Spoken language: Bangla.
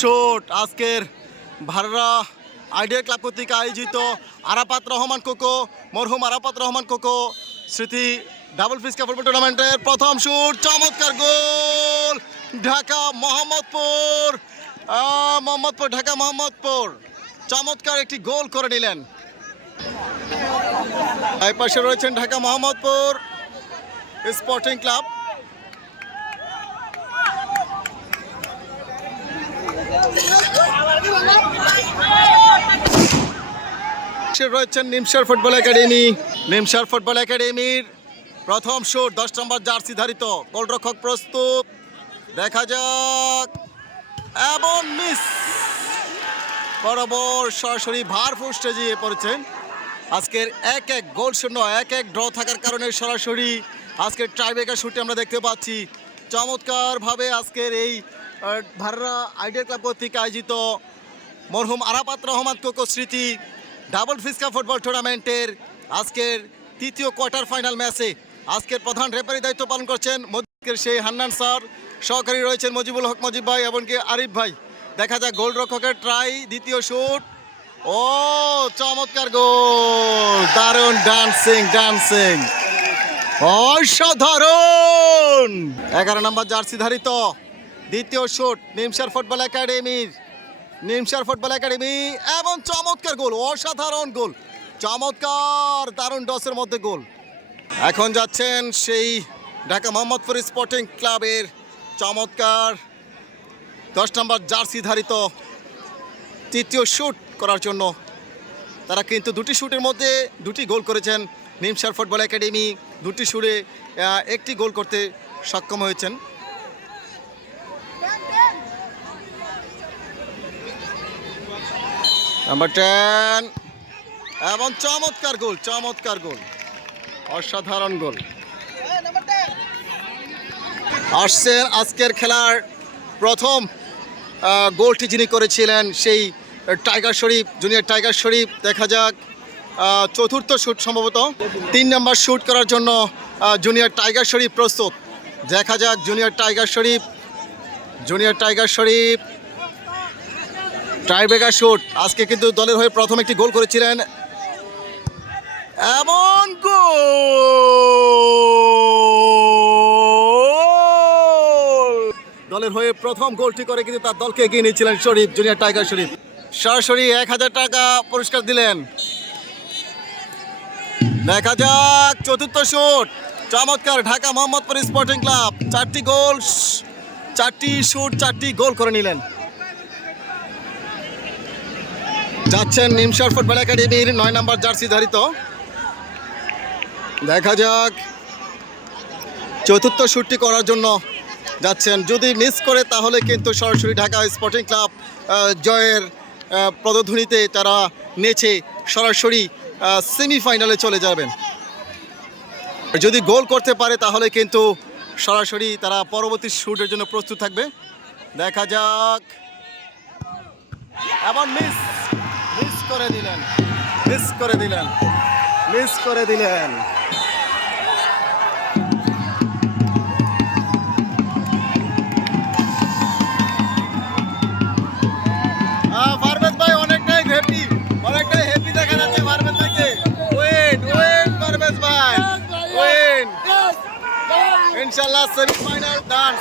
শোট আজকের ভাররা আইডিয়া ক্লাব কর্তৃক আয়োজিত আরাফাত রহমান কোকো মরহুম আরাফাত রহমান কোকো স্মৃতি ডাবল ফিস ফুটবল টুর্নামেন্টের প্রথম শুট, চমৎকার গোল ঢাকা মোহাম্মদপুর। ঢাকা মোহাম্মদপুর চমৎকার একটি গোল করে নিলেন। এই পাশে রয়েছেন ঢাকা মোহাম্মদপুর স্পোর্টিং ক্লাব। রয়েছেন Nimsar football academy. Nimsar football একাডেমির প্রথম শুট, 10 নম্বর জার্সি ধারিত গোলরক্ষক প্রস্তুত, দেখা যাক এবং মিস বরাবর সরাসরি ভারপুর স্টেজে পড়েছেন। আজকের 1-1 গোল শূন্য 1-1 ড্র থাকার কারণে সরাসরি আজকের টাইব্রেকার শুটে আমরা দেখতে পাচ্ছি। চমৎকারভাবে আজকের এই ভাররা আইডিয়া ক্লাব কর্তৃক আয়োজিত মরহুম আরাফাত রহমান কোকো স্মৃতি ডাবল ফিসকা ফুটবল টুর্নামেন্টের আজকের তৃতীয় কোয়ার্টার ফাইনাল ম্যাচে আজকের প্রধান রেফারির দায়িত্ব পালন করছেন মজিদের সেই হান্নান স্যার, সহকারী রয়েছেন মজিবুল হক মজিব ভাই এমনকি আরিফ ভাই। দেখা যাক গোলরক্ষকের ট্রাই, দ্বিতীয় শুট, ও চমৎকার গোল, দারুণ ডান্সিং অসাধারণ। 11 নম্বর জার্সি ধারিত দ্বিতীয় শুট নিমসার ফুটবল একাডেমি এবং চমৎকার গোল, অসাধারণ গোল, চমৎকার দারুণ ডসের মধ্যে গোল। এখন যাচ্ছেন সেই ঢাকা মোহাম্মদপুর স্পোর্টিং ক্লাবের চমৎকার 10 নম্বর জার্সি ধারিত তৃতীয় শুট করার জন্য। তারা কিন্তু দুটি শুটের মধ্যে দুটি গোল করেছেন। নিমসার ফুটবল একাডেমি দুটি শুটে একটি গোল করতে সক্ষম হয়েছেন। নাম্বার 10 এবং চমৎকার গোল, অসাধারণ গোল। আসছেন আজকের খেলার প্রথম গোলটি যিনি করেছিলেন সেই জুনিয়র টাইগার শরীফ। দেখা যাক চতুর্থ শুট, সম্ভবত 3 নম্বর শুট করার জন্য জুনিয়র টাইগার শরীফ প্রস্তুত। দেখা যাক জুনিয়র টাইগার শরীফ টাইব্রেকার শুট। আজকে কিন্তু দলের হয়ে প্রথম একটি গোল করেছিলেন, এমন গোল দলের হয়ে প্রথম গোলটি করে কিন্তু তার দলকে এগিয়ে নিয়েছিলেন জুনিয়র টাইগার শরীফ। সরাসরি 1000 টাকা পুরস্কার দিলেন। দেখা যাক চতুর্থ শুট, চমৎকার ঢাকা মোহাম্মদপুর স্পোর্টিং ক্লাব 4টি শুট 4টি গোল করে নিলেন। যাচ্ছেন নিমসার ফুটবল একাডেমির 9 নম্বর জার্সি ধারিত। দেখা যাক চতুর্থ শুটটি করার জন্য যাচ্ছেন। যদি মিস করে তাহলে কিন্তু সরাসরি ঢাকা স্পোর্টিং ক্লাব জয়ের পদধ্বনিতে তারা নেচে সরাসরি সেমিফাইনালে চলে যাবেন। যদি গোল করতে পারে তাহলে কিন্তু সরাসরি তারা পরবর্তী শুটের জন্য প্রস্তুত থাকবে। দেখা যাক এবং মিস করে দিলেন। পারভেজ ভাই অনেকটাই হ্যাপি দেখা যাচ্ছে পারভেজ ভাইকে। ওয়েন পারভেজ ভাই, ওয়েন ইনশাআল্লাহ সেমিফাইনাল ডান।